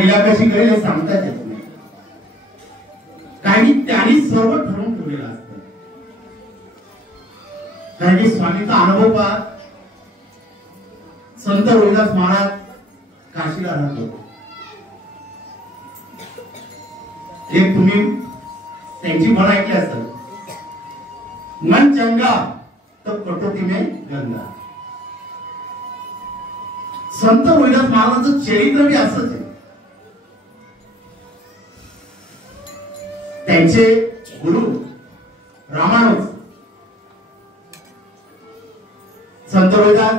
कशी करेल हे सांगता येत नाही, काही त्यांनी सर्व ठरवून ठेवलेलं असतं. कारण की स्वामींचा अनुभव पहा, संत रोहिदास महाराज काशीला राहत होते. एक तुम्ही त्यांची म्हण ऐकली असेल, मन चंगा तो कटोती में गंगा. संत रोहिदास महाराजांचं चरित्र बी असंच आहे. त्यांचे गुरु रामानुज संत रोहिदास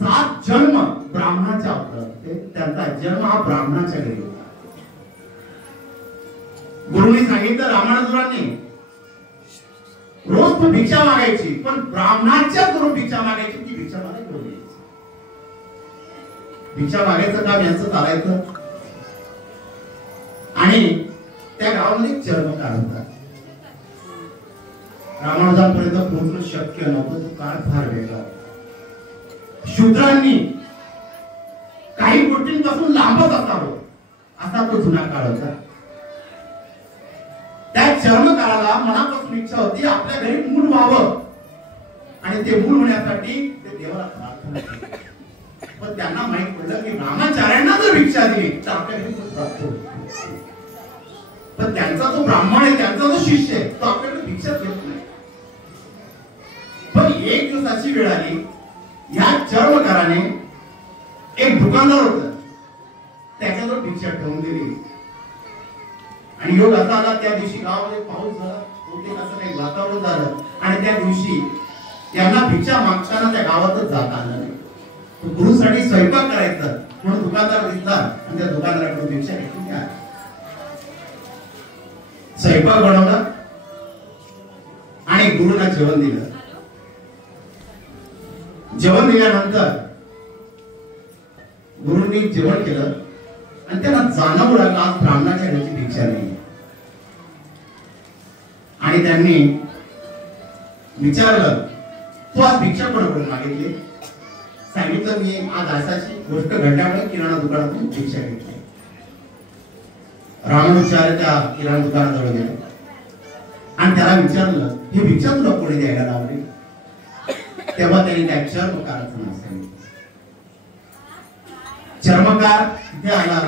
7 जन्म ब्राह्मणाच्या होते. त्यांचा जन्म हा ब्राह्मणाच्या घरी होता. गुरुनी सांगितलं रामानुजांनी रोज तू भिक्षा मागायची, पण ब्राह्मणाच्या गुरु भिक्षा मागायची, ती भिक्षा मागायची. भिक्षा मागायचं काम यांचं चालायचं. आणि त्या गावामध्ये चर्मकार होता. रामानुजांपर्यंत पोहोचणं शक्य नव्हतं. तो काळ फार वेगळा. शूद्रांनी काही गोष्टींपासून लांबच असावं असा तो जुना काळ होता. त्या चर्मकाराला मनापासून इच्छा होती आपल्या घरी मूल व्हावं, आणि ते मूल होण्यासाठी ते देवाला प्रार्थना केली. पण त्यांना माहित पडलं की रामाचार्यांना जर भिक्षा दिली तर आपल्या घरी प्राप्त होईल. पण त्यांचा जो ब्राह्मण आहे, त्यांचा जो शिष्य आहे, तो आपल्याकडे भिक्षा देत नाही. पण एक दिवसाची वेळ आली, या चर्मकाराने एक दुकानदार होता त्याच्याजवळ भिक्षा ठेवून दिली. आणि योग असा आला, त्या दिवशी गावामध्ये पाऊस झाला, बहुतेक असं काही वातावरण झालं, आणि त्या दिवशी त्यांना भिक्षा मागताना त्या गावातच जाता आलं नाही. गुरुसाठी स्वयंपाक करायचा म्हणून दुकानदार दिसला, आणि त्या दुकानदाराकडून भिक्षा घेतली. स्वयंपाक बनवला आणि गुरुना जेवण दिलं. जेवण दिल्यानंतर गुरुनी जेवण केलं आणि त्यांना जाणवू लागलं आज ब्राह्मणाच्या घरची भिक्षा नाही. आणि त्यांनी विचारलं तू आज भिक्षा कोणाकडून मागितली? सांगितलं मी आज असाची गोष्ट घडल्यामुळे किराणा दुकानातून भिक्षा घेतली. रामानुचार्य त्या किराणा दुकानाजवळ गेले आणि त्याला विचारलं ही भिक्षा तुला कोणी द्यायला लावली? तेव्हा त्यांनी त्या चर्मकाराचं नाव सांगितलं. चर्मकार तिथे आला,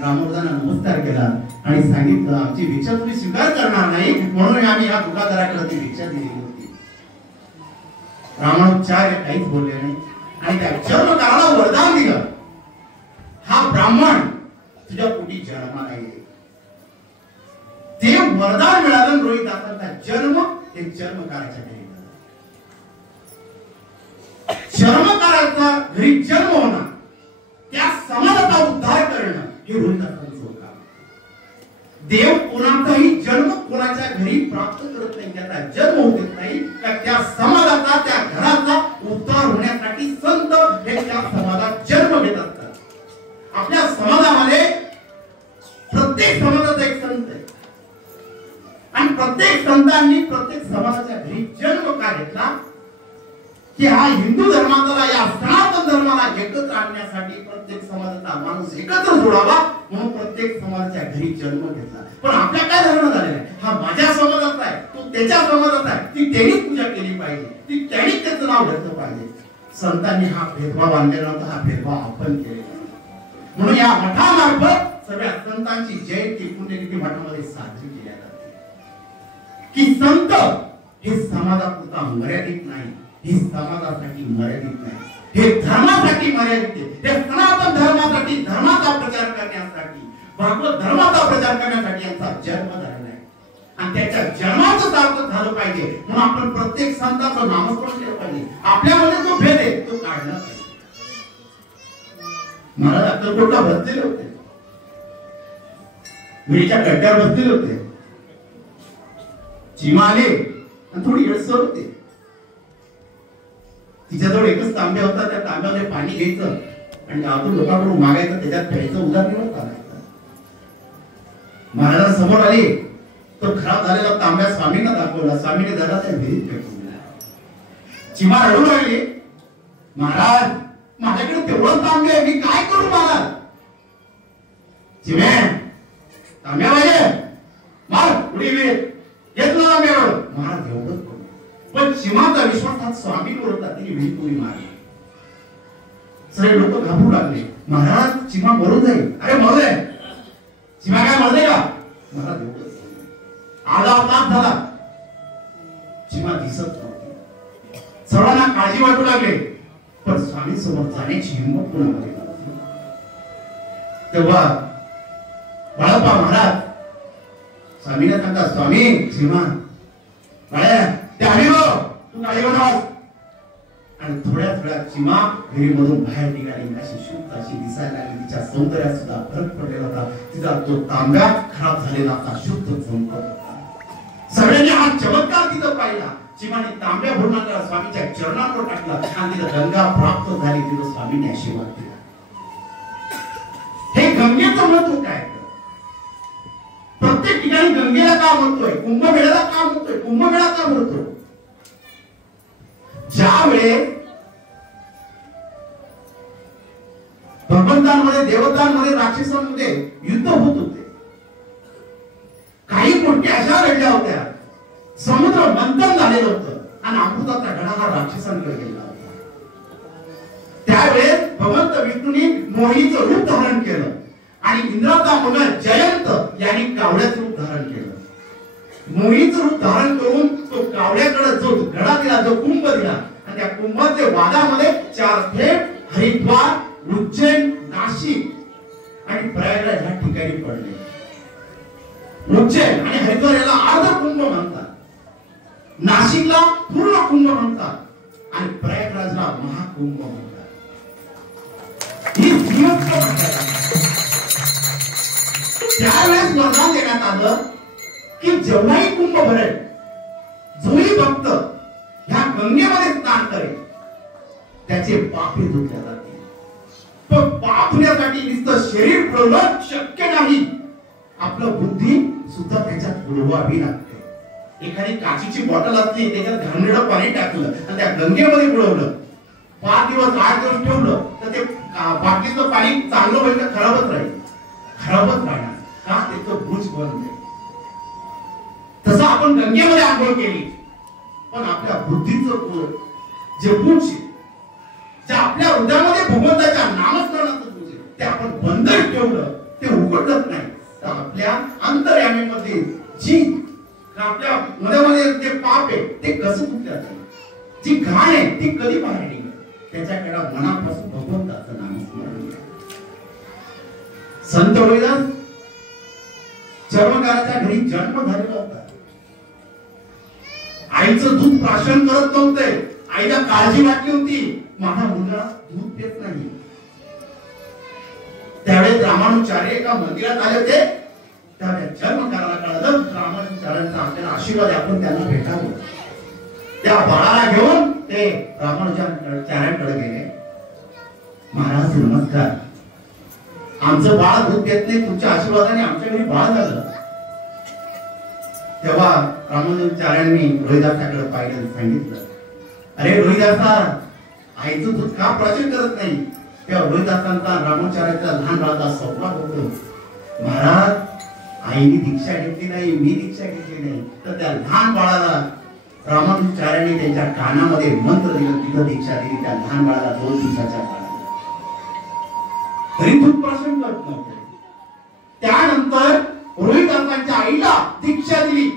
रामानुजांना नमस्कार केला आणि सांगितलं आमची भिक्षा तुम्ही स्वीकार करणार नाही म्हणून आम्ही या दुकानदाराकडे ती भिक्षा दिली होती. रामानुचार्य काहीच बोलले नाही आणि त्या चर्मकाराला वरदान दिलं, हा ब्राह्मण तुझ्या पोटी जन्माला येईल. ते वरदान मिळालं. रोहिदासांचा जन्म ते चर्मकाराच्या घरी झाला. चर्मकाराचा घरी जन्म होणं, त्या समाजाचा उद्धार करणं हे रोहिदासांचं काम. देव कोणाचाही जन्म कोणाच्या घरी प्राप्त करत नाही, त्याचा जन्म होत नाही, त्या समाजाचा त्या घराचा उद्धार होण्यासाठी संत हे त्या समाजात जन्म घेत असतात. आपल्या समाजामध्ये प्रत्येक समाजाचा एक संत आहे आणि प्रत्येक संतांनी प्रत्येक समाजाच्या घरी जन्म का घेतला की हा हिंदू धर्माला या सनातन धर्माला एकत्र आणण्यासाठी प्रत्येक समाजाचा माणूस एकत्र जोडावा म्हणून प्रत्येक समाजाच्या घरी जन्म घेतला. पण आपल्या काय धर्म झालेला आहे, हा माझ्या समाजाचा आहे, तो त्याच्या समाजाचा आहे, ती त्यांनी पूजा केली पाहिजे, ती त्यांनी त्याचं नाव घेतलं पाहिजे. संतांनी हा भेदभाव आणलेला होता, हा भेदभाव आपण केलेला. म्हणून या मठामार्फत सगळ्या संतांची जयंती पुण्यतिथी मठामध्ये साजरी केली जाते की संत हे समाजापुरता मर्यादित नाही, हे समाजासाठी मर्यादित नाही, हे धर्मासाठी मर्यादित आहे. हे सनातन धर्मासाठी, धर्माचा प्रचार करण्यासाठी, भागवत धर्माचा प्रचार करण्यासाठी यांचा जन्म झालेला आहे आणि त्याच्या जन्माचं सार्थक झालं पाहिजे म्हणून आपण प्रत्येक संतांचं नामस्मरण केलं पाहिजे. आपल्यामध्ये जो भेद आहे तो काढला पाहिजे. महाराज अक्कलकोटला बसलेले होते, विहिरीच्या गड्ड्यावर बसलेले होते. चिमा आले आणि थोडी येळसर होते. तिच्याजवळ एकच तांब्या होता, त्या तांब्यामध्ये पाणी घ्यायचं आणि गावातून लोकांकडून मागायचं, त्याच्यात प्यायचं, उदाहरण चालायचं. महाराजांसमोर आली, तो खराब झालेला तांब्या स्वामींना दाखवला. स्वामीने जरा त्या विहिरीत फेकून दिला. चिमा रडू लागली, महाराज माझ्याकडे तेवढं तांबे आहे, मी काय करू महाराज? तांब्या पाहिजे मार उडी घेतलं तांब्यावर महाराज एवढंच पण चिमाचा विश्वास हा स्वामींवर होता. तिने विहिरीत उडी मारली. सगळे लोक घाबरू लागले. महाराज चिमा मरून जाईल. अरे मरले चिमा काय मरले का? महाराज एवढंच आधा तास झाला चिमा दिसत नव्हती. सर्वांना काळजी वाटू लागले पण स्वामी समोर जाण्याची हिंमत कोणामध्ये नव्हती. तेव्हा बाळप्पा महाराज स्वामीला सांगता स्वामी चिमा बाळ्या ते आली हो तू गाडी बनवास. आणि थोड्या थोड्या चिमा विहिरीमधून बाहेर निघाली. अशी शुद्ध अशी दिसायला लागली. तिच्या सौंदर्यात सुद्धा फरक पडलेला होता. तिचा तो तांब्या खराब झालेला होता शुद्ध चमकत होता. सगळ्यांनी हा चमत्कार तिथं पाहिला. चिमाने तांब्या भरून आणला स्वामीच्या चरणावर टाकला आणि तिथं गंगा प्राप्त झाली. तिथं स्वामीने आशीर्वाद दिला. हे गंगेचं महत्व काय? प्रत्येक ठिकाणी गंगेला का म्हणतोय? कुंभमेळ्याला का म्हणतोय? कुंभमेळा का म्हणतो? ज्यावेळेस भगवंतांमध्ये देवतांमध्ये राक्षसांमध्ये युद्ध होत होते. काही गोष्टी अशा घडल्या होत्या. समुद्र मंथन झालेलं होतं आणि अमृताचा गडा हा राक्षसांकडे गेला होता. त्यावेळेस भगवंत विष्णूंनी मोहिनीचं रूप धारण केलं आणि इंद्राचा मुलगा जयंत यांनी कावड्याचं रूप धारण केलं. मोहिनीचं रूप धारण करून तो कावड्याकडे जो गडा दिला, जो कुंभ दिला आणि त्या कुंभाच्या वादामध्ये 4 थेट हरिद्वार, उज्जैन, नाशिक आणि प्रयागराज ह्या ठिकाणी पडले. उज्जैन आणि हरिद्वार याला अर्ध कुंभ म्हणतात. नाशिकला पूर्ण कुंभ म्हणतात आणि प्रयागराजला महाकुंभ म्हणतात. ही त्यावेळेस वरदान देण्यात आलं की जेवढाही कुंभ भरेल, जोही भक्त ह्या गंगेमध्ये स्नान करेल त्याचे पापे धुतले जातील. पण पाप धुण्यासाठी नुसतं शरीर बुडवणं शक्य नाही. आपलं बुद्धी सुद्धा त्याच्यात बुडवावी लागते. एखादी काचीची बॉटल असते त्याच्यात घाणेरडं पाणी टाकलं आणि त्या गंगेमध्ये बुडवलं, 5 दिवस 8 दिवस ठेवलं तर ते बाकीचं पाणी चांगलं होईल का खराबच राहील? खराबच राहणार. का? त्याचं बुज बंद आहे. तसं आपण गंगेमध्ये आंघोळ केली पण आपल्या बुद्धीचं जे बुज जे आपल्या हृदयामध्ये भगवंताच्या नामस्मरणाचं बुज आहे ते आपण बंद ठेवलं, ते उघडलंच नाही तर आपल्या अंतर्यामीमध्ये जी आपल्या मनामध्ये जे पाप आहे ते कसं कुठल्या जाईल, जी घाण आहे ती कधी बाहेर निघेल? त्याच्याकडे मनापासून भगवंताचं नामस्मरण करा. संत रोहिदास चर्मकाराच्या घरी जन्म झालेला होता. आईचं दूध प्राशन करत नव्हते. आईला काळजी वाटली होती माझा मुलगा दूध देत नाही. त्यावेळेस रामानुचार्य एका मंदिरात आले होते. त्यावेळेस चर्मकाराला कळलं रामानुचार्यांचा आपल्याला आशीर्वाद आहे, आपण त्यांना भेटावं. त्या बाळाला घेऊन ते रामानुचार्यांकडे गेले. महाराज नमस्कार, आमचं बाळ दूध देत नाही, तुमच्या आशीर्वादाने आमच्या घरी बाळ झालं. तेव्हा रामानुचार्यांनी रोहिदासाकडे पाहिलं आणि सांगितलं, अरे रोहिदासा, आईचं दूध का प्राशन करत नाही? तेव्हा रोहिदासांचा रामानुचार्याचा लहान बाळाचा संवाद होतो. महाराज, आईने दीक्षा घेतली नाही, मी दीक्षा घेतली नाही. तर त्या लहान बाळाला रामानुचार्यांनी त्यांच्या कानामध्ये मंत्र दिलं, तिथं दीक्षा दिली. त्या लहान बाळाला 2 दिवसाच्या बाळाला तरी दूध प्राशन करत नव्हते. त्यानंतर रोहिदासांच्या आईला दीक्षा दिली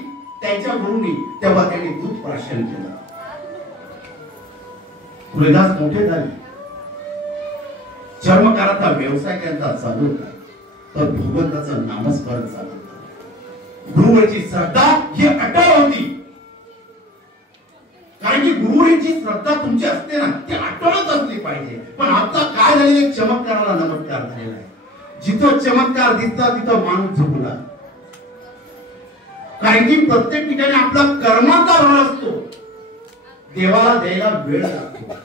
त्यांच्या गुरुनी, तेव्हा त्यांनी दूध प्राशन केलं. रोहिदास मोठे झाले. चर्मकाराचा व्यवसाय त्यांचा चालू होता तर भगवंताचं नामस्मरण चालू होतं. गुरुवरची श्रद्धा ही अटळ होती. कारण की गुरुवरची श्रद्धा तुमची असते ना, ती अटळच असली पाहिजे. पण आता काय झालेलं, चमत्काराला नमस्कार झालेला आहे. जिथं चमत्कार दिसतात तिथं माणूस झुकला. कारण की प्रत्येक ठिकाणी आपला कर्माचा भाग असतो. देवाला द्यायला वेळ लागतो.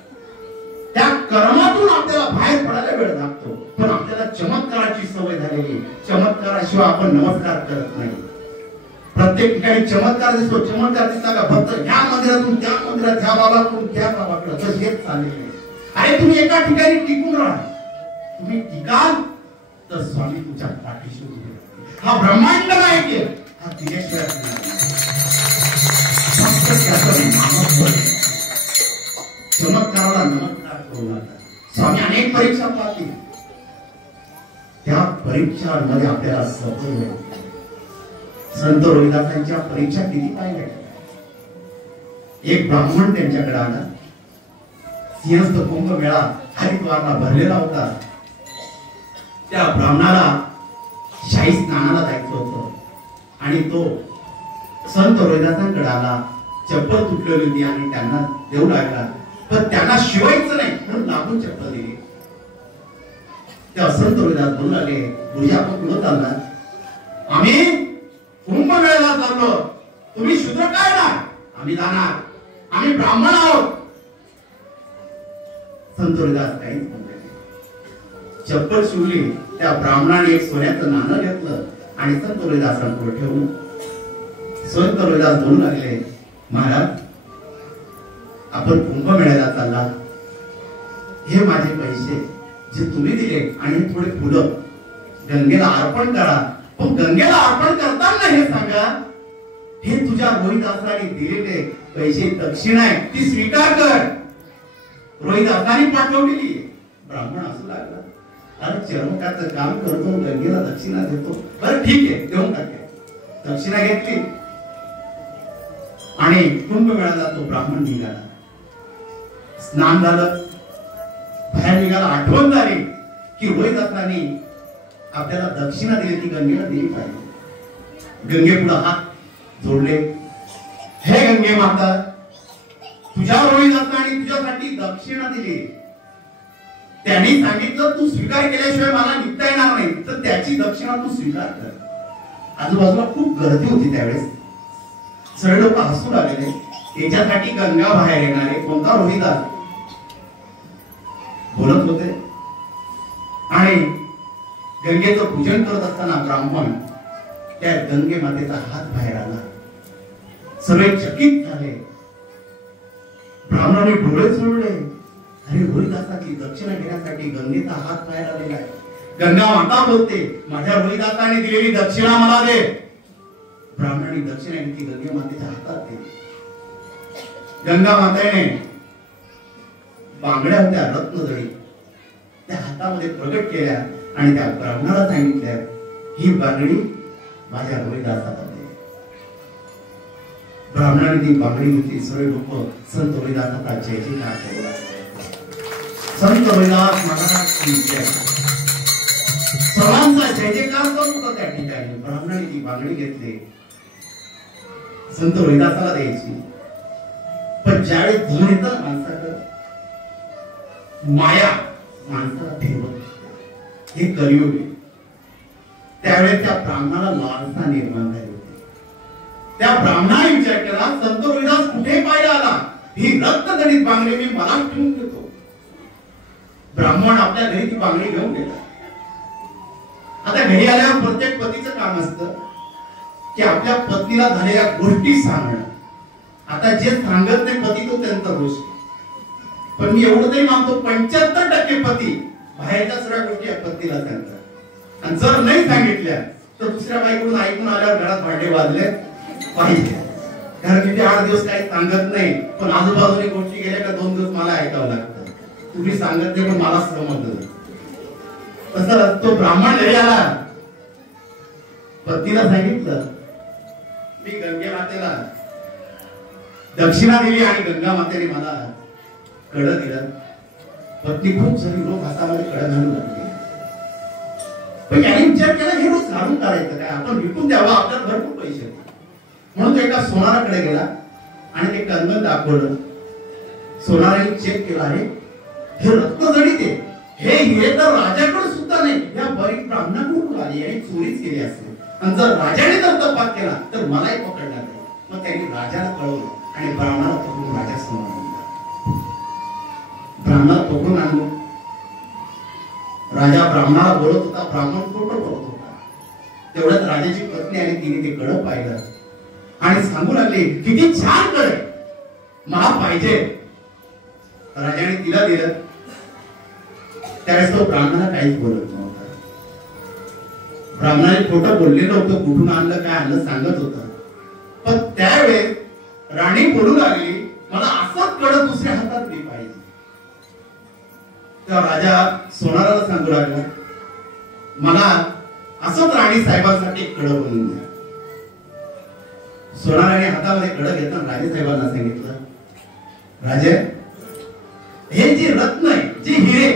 त्या कर्मातून आपल्याला बाहेर पडायला वेळ लागतो. पण आपल्याला चमत्काराची सवय झालेली. चमत्काराशिवाय आपण नमस्कार करत नाही. प्रत्येक ठिकाणी चमत्कार दिसतो. चमत्कार दिसला का भक्त ह्या मंदिरातून त्या मंदिरात, ह्या बाबाकडून त्या बाबाकडे, तसं हेच चाललेलं आहे. अरे तुम्ही एका ठिकाणी टिकून राहा. तुम्ही टिकाल तर स्वामी तुझ्या पाठीशी उभे राहतील. हा ब्रह्मांड नाही हा दिल्याशिवाय चमत्काराला नमस्कार करू नका. स्वामी अनेक परीक्षा पाहतील, त्या परीक्षांमध्ये आपल्याला सफल होईल. संत रोहिदासांच्या परीक्षा किती पाहिल्या. एक ब्राह्मण त्यांच्याकडे आला. सिंहस्थ कुंभमेळा हरिद्वारला भरलेला होता. त्या ब्राह्मणाला शाही स्नानाला जायचं होतं आणि तो संत रोहिदासांकडे आला. चप्पल तुटलेली होती आणि त्यांना देऊ लागला, पण त्यांना शिवायचं नाही म्हणून लागून चप्पल दिली. त्या संत रोहिदास बोलू लागले, गुरुजी आपण कुठं चालला? आम्ही कुंभमेळ्याला चाललो. तुम्ही शूद्र काय ना? आम्ही जाणार, आम्ही ब्राह्मण आहोत. संत रोहिदास काहीच बोलले नाही. चप्पल शिवली. त्या ब्राह्मणाने एक सोन्याचं नाणं घेतलं आणि संत रोहिदासांपुढे ठेवलं. संत रोहिदास बोलू लागले, महाराज आपण कुंभमेळ्याला चालला, हे माझे पैसे जे तुम्ही दिले आणि हे थोडे फुलं गंगेला अर्पण करा. पण गंगेला अर्पण करताना हे सांगा, हे तुझ्या रोहिदासाने दिलेले पैसे दक्षिणा आहे, ती स्वीकार कर. रोहिदासाने पाठवलेली. ब्राह्मण असू लागला, अरे चर्मकाचं काम करतो, गंगेला दक्षिणा देतो, बरं ठीक आहे देऊन टाके. दक्षिणा घेतली आणि कुंभमेळ्याला तो ब्राह्मण निघाला. स्नान झालं, बाहेर निघाला. आठवण झाली की रोहिदासाने आपल्याला दक्षिणा दिली, ती गंगेला दिली पाहिजे. गंगे पुढे हात जोडले, हे गंगे माता, तुझ्या रोहिदासाने तुझ्यासाठी दक्षिणा दिली. त्यांनी सांगितलं तू स्वीकार केल्याशिवाय मला निघता येणार नाही, तर त्याची दक्षिणा तू स्वीकार कर. आजूबाजूला खूप गर्दी होती त्यावेळेस. सगळे लोक हसू लागले. याच्यासाठी गंगा बाहेर येणारे कोणता रोहिदास बोलत होते. आणि गंगेचं पूजन करत असताना ब्राह्मण त्या गंगे मातेचा हात बाहेर आला. सगळे चकित झाले. ब्राह्मणाने डोळे चोळले. अरे रोहिदासाची दक्षिणा घेण्यासाठी गंगेचा हात बाहेर आलेला आहे. गंगा माता बोलते, माझ्या रोहिदासाने दिलेली दक्षिणा मला दे. ब्राह्मणाने दक्षिणा घेतली, गंगे मातेच्या हातात दिली. गंगा मातेने बांगड्या होत्या रत्नजडी, त्या हातामध्ये प्रगट केल्या आणि त्या ब्राह्मणाला सांगितल्या, ही बांगडी माझ्या रोहिदासाला दे. ब्राह्मणाने ती बांगडी घेतली. सगळे लोक संत रोहिदासाचा जय जयकार करू लागले. संत रोहिदास महाराज की जय. सर्वांचा जय जयकार करत होता त्या ठिकाणी. ब्राह्मणाने ती बांगडी घेतली, संत रोहिदासाला द्यायची. पण ज्यावेळेस धन येतं माणसाकडे, माया माणसाला ठेवत, हे कलियुग आहे. त्यावेळेस त्या ब्राह्मणाला लालसा निर्माण झाली होती. त्या ब्राह्मणाने विचार केला, संत रोहिदास कुठे पाहिला आला, ही रक्तजडित बांगडी मी मला ठेवून देतो. ब्राह्मण आपल्या घरी ती बांगडी घेऊन गेला. आता घरी आल्यावर प्रत्येक पतीचं काम असतं की आपल्या पत्नीला झालेल्या गोष्टी सांगणं. आता जे सांगत नाही पती तो त्यांचा दोष. पण मी एवढं तरी मानतो 75% पती बाहेरच्या सगळ्या गोष्टी पत्नीला सांगतात. आणि जर नाही सांगितल्या तर दुसऱ्या बाईकडून ऐकून आल्यावर घरात भांडे वाजले पाहिजे. कारण मी ते 8 दिवस काही सांगत नाही, पण आजूबाजूने गोष्टी गेल्या का 2 दिवस मला ऐकावं लागतं. तुम्ही सांगत नाही पण मला समजलं. तसं तो ब्राह्मण घरी आला, पत्नीला सांगितलं मी गंगे मातेला दक्षिणा दिली आणि गंगा मातेने मला कड दिलं. पत्नी खूप सारी लोक हातामध्ये कड घालू लागली. पण याने विचार केला हे रोज घालून काढायचं काय, आपण विकून द्यावं, आपल्याला भरपूर पैसे. म्हणून तो एका सोनाराकडे गेला आणि ते कंगन दाखवलं. सोनाराने चेक केला, अरे हे रत्नजडित आहे, हे हिरे तर राजाकडे सुद्धा नाही, या बरीच ब्राह्मणाकडून आली, याने चोरीच केली असेल. आणि जर राजाने जर तपास केला तर मलाही पकडणार नाही. मग त्यांनी राजाला कळवलं आणि ब्राह्मणाला पकडून राजासमोर आणलं. ब्राह्मणाला पकडून आणलं. राजा ब्राह्मणाला बोलत होता, ब्राह्मण खोटं बोलत होता. तेवढ्यात राजाची पत्नी आणि तिने ते कड पाहिलं आणि सांगू लागले, किती छान कड, मला पाहिजे. राजाने तिला दिलं. त्यावेळेस तो ब्राह्मणाला काहीच बोलत नव्हता. ब्राह्मणाने खोटं बोललेलं होतं, कुठून आणलं काय आणलं सांगत होतं. पण त्यावेळेस राणी बोलू लागली, मला असंच कडं दुसऱ्या हातात दिली पाहिजे. तेव्हा राजा सोनाराला सांगू लागला, मला असंच राणी साहेबांसाठी कडं बनवून द्या. सोनाराने हातामध्ये कडं घेताना राजे साहेबांना सांगितलं, राजे, हे जे रत्न आहे, जे हिरे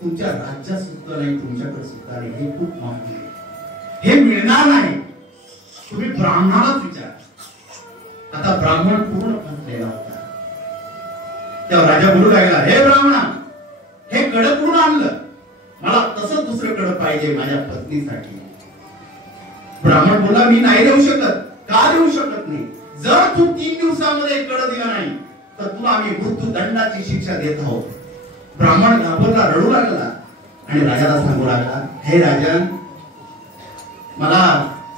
तुमच्या राज्यात सुद्धा नाही, तुमच्याकडे सुद्धा नाही, हे खूप महाग आहे, हे मिळणार नाही. तुम्ही ब्राह्मणालाच विचारा. आता ब्राह्मण पूर्ण फसलेला होता. तेव्हा राजा बोलू लागला, हे ब्राह्मणा, हे कडं कुठून आणलं? मला तसंच दुसरं कडं पाहिजे माझ्या पत्नीसाठी. ब्राह्मण बोला, मी नाही देऊ शकत. का देऊ शकत नाही? जर तू 3 दिवसामध्ये कडं दिला नाही तर तुला आम्ही मृत्यूदंडाची शिक्षा देत आहोत. ब्राह्मण घाबरला, रडू लागला आणि राजाला सांगू लागला, हे राजन, मला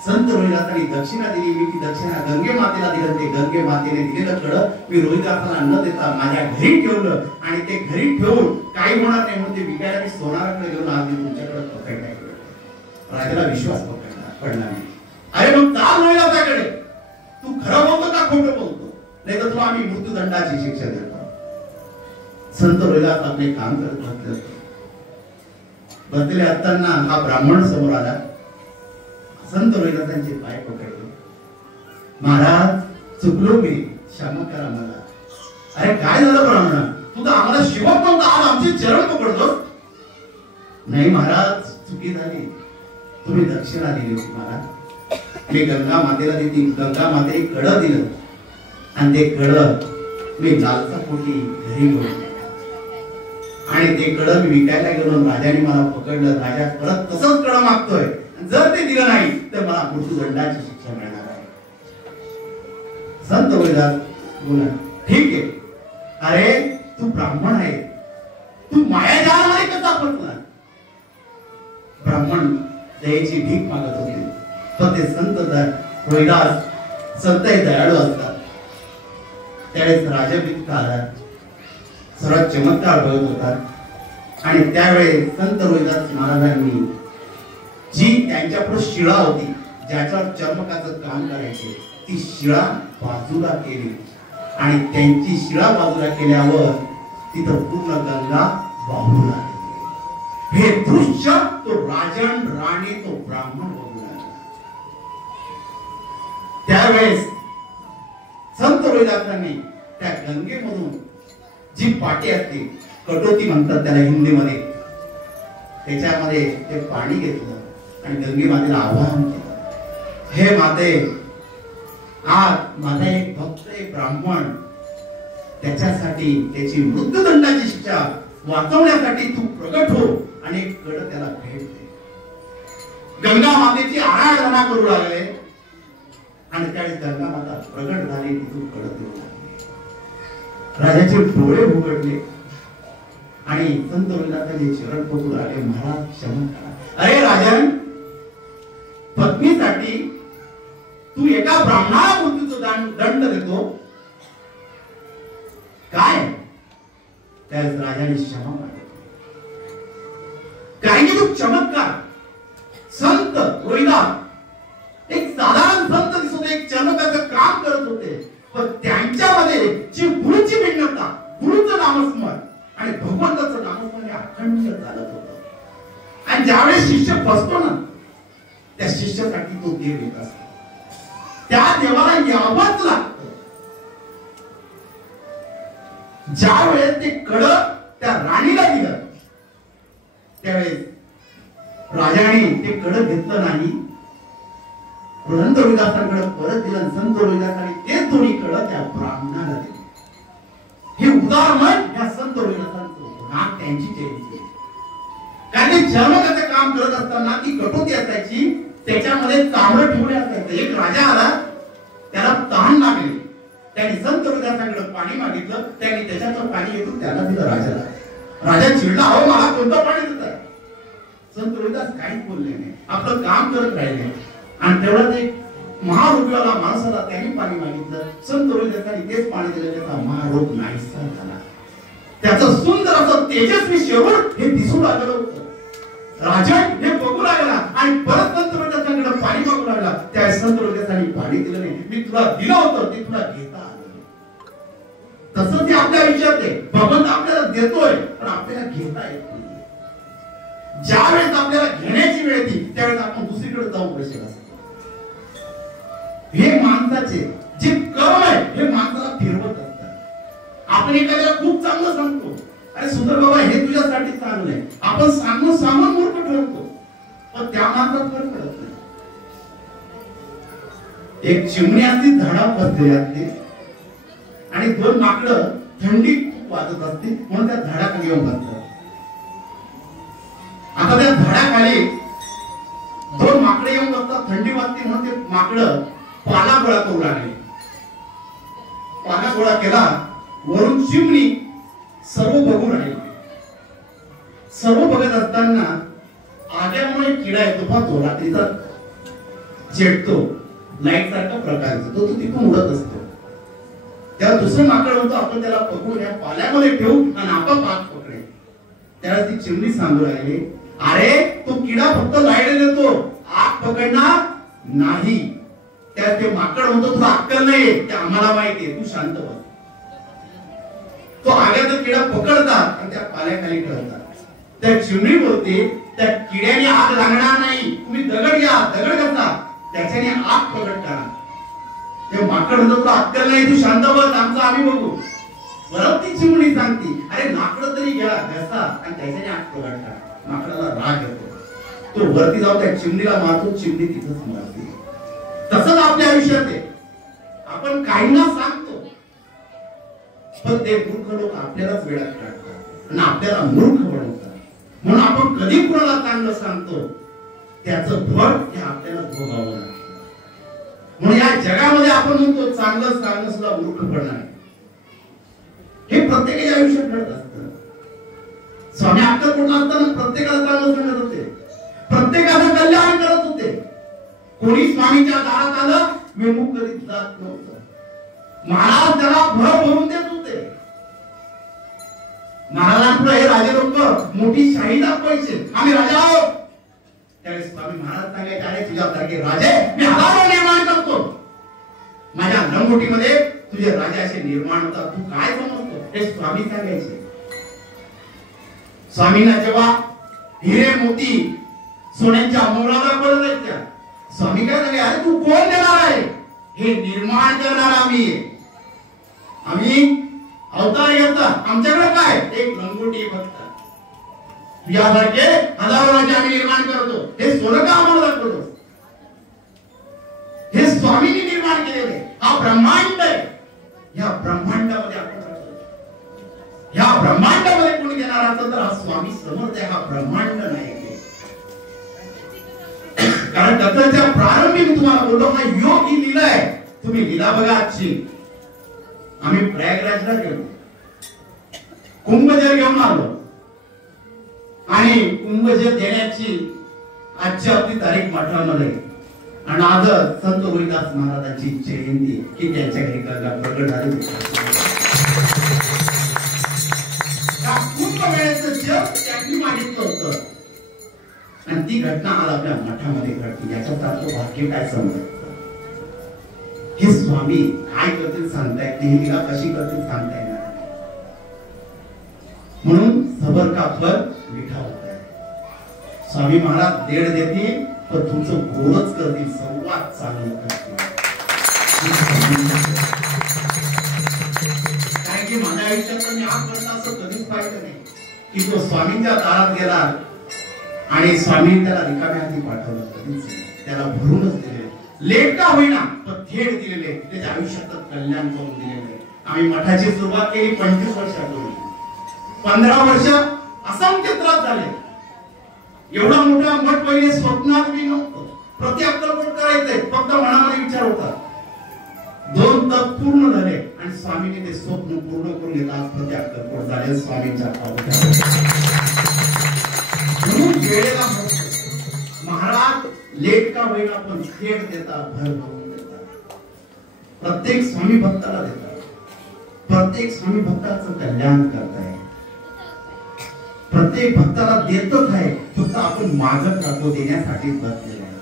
संत रोहिदासांनी दक्षिणा दिली, मी ती दक्षिणा गंगे मातेला दिलं. ते गंगे मातेने दिलेलं कडं मी रोहिदासाला न देता माझ्या घरी ठेवलं आणि ते घरी ठेवून काही होणार नाही म्हणून ते विकायला मी सोनाराकडे घेऊन आज मी तुमच्याकडे पकडला. राजाला विश्वास पडला नाही. अरे मग चाल रोहिदासाकडे, तू खरं बोलतो का खोटं बोलतो? नाही तर तुला आम्ही मृत्यूदंडाची शिक्षा देतो. संत रोहिदास आपले काम करत बसलेले असताना हा ब्राह्मण समोर आला. संत रोहिदासांचे पाय पकडले, महाराज चुकलो मी, क्षमा करा मला. अरे काय झालं ब्राह्मणा, तू तर आम्हाला शिवक म्हणतो, आज आमचे चरण पकडतोस? नाही महाराज, चुकी झाली. तुम्ही दक्षिणा दिली होती मला, मी गंगा मातेला दिली. गंगा मातेने कडं दिलं आणि ते कडं मी लालसा पोटी घरी घेऊन आणि ते कडं मी विकायला गेलो. राजाने मला पकडलं. राजा परत तसंच कडं मागतोय. जर ते दिलं नाही तर मला मृत्यूदंडाची शिक्षा मिळणार आहे. संत रोहिदास बोला, ठीक आहे. अरे तू ब्राह्मण आहे, तू मायाजाळामध्ये कसा फसला? ब्राह्मण दयेची भीक मागत होते. पण ते संत रोहिदास संत दयाळू असतात. त्यावेळेस राजभिक्खा आला, सर्वात चमत्कार बघत होता आणि त्यावेळेस संत रोहिदास महाराजांनी जी त्यांच्यापुढे शिळा होती, ज्याच्यावर चर्मकाचं काम करायचे, ती शिळा बाजूला केली आणि त्यांची शिळा बाजूला केल्यावर तिथं पूर्ण गंगा वाहू लागली. हे दृश्य तो राजन, राणी, तो ब्राह्मण बघू लागला. त्यावेळेस संत रोहिदासांनी त्या गंगेमधून जी पाटी असते, कटोती म्हणतात त्याला हिंदीमध्ये, त्याच्यामध्ये ते पाणी घेतलं आणि गंगे मातेला आवाहन केलं, हे माते, आज माझा एक भक्त, एक ब्राह्मण, त्याच्यासाठी त्याची मृत्यूदंडाची शिक्षा वाचवण्यासाठी तू प्रगट हो आणि एक कडं त्याला भेट दे. गंगा मातेची आराधना करू लागले आणि त्यावेळेस गंगा माता प्रगट झाली, तिथून कडं देऊ लागली. राजाचे डोळे उघडले आणि संत रोहिदासांचे चरण पकडू लागले, महाराज क्षमा करा. अरे राजन, पत्नीसाठी तू एका ब्राह्मणाला मृत्यूचा दंड देतो काय? त्यास राजाने क्षमा मागितली. कारण की तू चमत्कार, संत रोहिदास एक साधारण संत दिसत होते, एक चमत्काचं काम करत होते, पण त्यांच्यामध्ये जी गुरुची भिन्नता, गुरुचं नामस्मरण आणि भगवंताचं नामस्मरण हे अखंड चालत होतं. आणि ज्यावेळेस शिष्य फसतो ना, त्या शिष्यासाठी तो देव येत असतो, त्या देवाला यावंच लागतं. ज्या वेळेस ते कडं त्या राणीला दिलं, त्यावेळेस राजाने ते कडं घेतलं नाही, संत रोहिदासांकडे परत दिलं. संत रोहिदासांनी ते दोन्ही कडं त्या ब्राह्मणाला दिले. हे उदाहरण या संत रोहिदासांचं होतं, ना त्यांची जयंती. कारण ते चर्मकाचं काम करत असताना ती कटोती असायची, त्याच्यामध्ये चामडं ठेवले असायचं. एक राजा आला, त्याला तहान लागली, त्यांनी संत रोहिदासांकडे पाणी मागितलं, त्यांनी त्याच्याचं पाणी घेऊन त्याला दिलं राजाला. राजा चिडला, हो मला कोणतं पाणी देत आहे? संत रोहिदास काहीच बोलले नाही, आपलं काम करत राहिले. आणि तेवढा ते महारोगीवाला माणसाला त्यांनी पाणी मागितलं, संत रोहिदासांनी तेच पाणी दिलं, त्याचा महारोग नाहीसा झाला. त्याचं सुंदर असं तेजस्वी शरीर हे दिसू लागलं होतं. राजन हे बघू लागला आणि परत संत त्यांच्याकडे पाणी मागू लागला. त्या संत त्यांनी पाणी दिलं नाही. मी तुला दिलं होतं ते तुला घेता आलं. तसंच ते आपल्या आयुष्यात आहे. भगवंत आपल्याला देतोय पण आपल्याला घेता येत नाही. ज्या वेळेस आपल्याला घेण्याची वेळ येते त्यावेळेस आपण दुसरीकडे जाऊन पैसे घालतो. हे माणसाचे जे कर्म आहे हे माणसाला फिरवत असतात. आपण एखाद्याला खूप चांगलं सांगतो, अरे सुंदर बाबा हे तुझ्यासाठी चांगलं आहे, आपण सांगून सांगून मूर्ख ठरवतो, पण त्या माणसात फरक पडत नाही. एक चिमणी असती झाडावर बसलेली असते आणि दोन माकडं थंडी खूप वाजत असते म्हणून त्या झाडाखाली येऊन बसतात. आता त्या झाडाखाली दोन माकडे येऊन बसतात, थंडी वाजते म्हणून ते माकडं पाला गोळा करू लागले. पाला गोळा केला, वरून चिमणी सर्व बघू राहिली. सर्व बघत असताना आग्यामुळे किडा येतो फार रात्रीचा चेटतो, लाईट सारखा प्रकार येतो, तो तिथून उडत असतो. तेव्हा दुसरं माकड म्हणतो आपण त्याला पकडून या पाल्यामध्ये ठेवू आणि आपण पाक पकडेल. त्याला ती चिमणी सांगू लागली, अरे तो किडा फक्त लाईट देतो, आग पकडणार नाही. त्या ते माकड म्हणतो तुला अक्कल नाहीये, ते आम्हाला माहितीये, तू शांत बस. तो आग्याचा किडा पकडतात आणि त्या पाल्याखाली ठेवतात. त्या चिमणी बोलते त्या किड्याने आग लागणार नाही, तुम्ही दगड घ्या, दगड घासा, त्याच्याने आग प्रगट करा. ते माकड म्हणतो तुला अक्कल नाही, तू शांत बस, आमचं आम्ही बघू. परत ती चिमणी सांगते, अरे लाकड तरी घ्या, घासा आणि त्याच्याने आग प्रगट करा. माकडाला राग येतो, तो वरती जाऊन त्या चिमणीला मारतो, चिमणी तिथंच मरते. तसंच आपल्या आयुष्यात आहे. आपण काहींना सांगतो पण ते मूर्ख लोक आपल्यालाच वेळात काढतात आणि आपल्याला मूर्ख बनवतात. म्हणून आपण कधी कुणाला चांगलं सांगतो त्याचं फळ हे आपल्याला भोगावं लागतं. म्हणून या जगामध्ये आपण म्हणतो चांगलं सांगणं सुद्धा मूर्खपणा आहे. हे प्रत्येकाच्या आयुष्यात घडत असतं. स्वामी अक्कलकोटला असताना प्रत्येकाला चांगलं सांगत होते, प्रत्येकाचं कल्याण करत होते. कोणी स्वामीच्या दारात आलं विमुख करीत जात नव्हतं. महाराज त्याला भर भरून देत होते. महाराजांपुढे हे राजे लोक मोठी शाही दाखवायचे, आम्ही राजा आहोत. त्यावेळेस स्वामी महाराज सांगायचे, अरे तुझ्यासारखे राजे मी हजारो निर्माण करतो. माझ्या लंगोटीमध्ये तुझे राजे असे निर्माण होतात, तू काय समजतो, हे स्वामी सांगायचे. स्वामींना जेव्हा हिरे मोती सोन्याच्या मोहराला बोलवायच्या, स्वामी काय सांगे, अरे तू कोण देणार आहे, हे निर्माण करणार आम्ही अवतार घेतला, आमच्याकडे काय एक लंगोटी फक्त. यासारखे हजारो राजे आम्ही निर्माण करतो, हे सोनं का आम्हाला दाखवतो. हे स्वामींनी निर्माण केलेले हा ब्रह्मांड आहे. या ब्रह्मांडामध्ये आपण राहतो. या ब्रह्मांडामध्ये कोणी देणार असेल तर हा स्वामी समर्थ आहे, हा ब्रह्मांड नाही. कारण दत्ताच्या प्रारंभी मी तुम्हाला बोलतो हा योग ही लीला आहे. तुम्ही लीला बघा आजची. आम्ही प्रयागराजला गेलो, कुंभजल घेऊन आलो आणि कुंभजल देण्याची आजची आपली तारीख मठामध्ये आणि आज संत हरिदास महाराजांची जयंती की त्यांच्या घरी गंगा प्रकट झाली. कुंभमेळ्याचं जग त्यांनी मागितलं होतं आणि ती घटना आज आपल्या मठामध्ये घडते. याच्यात आपलं भाग्य काय समजत. हे स्वामी काय करतील सांगता येत नाही, लीला कशी करतील सांगता येणार. म्हणून सबर का फल मिठा होता है. स्वामी महाराज देड देतील पण तुमचं गोडच करतील, संवाद चांगलं करतील. काय की माझ्या आयुष्यात मी आजपर्यंत असं कधीच पाहिलं नाही की तो स्वामींच्या दारात गेला आणि स्वामी त्याला रिकाम्या हाती पाठवलं. कधीच त्याला भरूनच दिले, लेट का होईना पण थेट दिलेले, त्याच्या आयुष्यात कल्याण करून दिलेले. आम्ही मठाची सुरुवात केली 25 वर्षापूर्वी. 15 वर्ष असंख्य त्रास झाले. एवढा मोठा मठ पहिले स्वप्नात मी नव्हतं. प्रति अक्कलकोट करायचंय फक्त मनामध्ये विचार होता. 2 तप पूर्ण झाले आणि स्वामीने ते स्वप्न पूर्ण करून घेतलं. आज प्रति अक्कलकोट झाले स्वामींच्या पावल्या. वेळेला महाराज लेट का होईना पण थेट देतात, भर भरून देतात. प्रत्येक स्वामी भक्ताला देतात, प्रत्येक स्वामी भक्ताचं कल्याण करताय. प्रत्येक भक्ताला देतच आहे, फक्त आपण मागत राहतो, देण्यासाठी बसलेला आहे.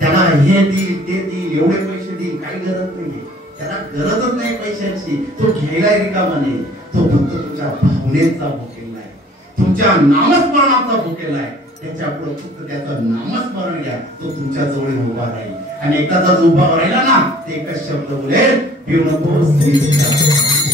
त्याला हे देईल ते देईल, एवढे पैसे देईल, काही गरज नाही. त्याला गरजच नाही पैशांची. तो घ्यायला रिकामा नाही. तो फक्त तुमच्या भावनेचा भुकेला आहे, तुमच्या नामस्मरणाचा भुकेला आहे. त्याच्या पुढे फक्त त्याचं नामस्मरण घ्या, तो तुमच्या जवळ उभा राहील. आणि एकदा जर उभा राहिला ना, ते एकच शब्द बोलेल, पिऊ नको.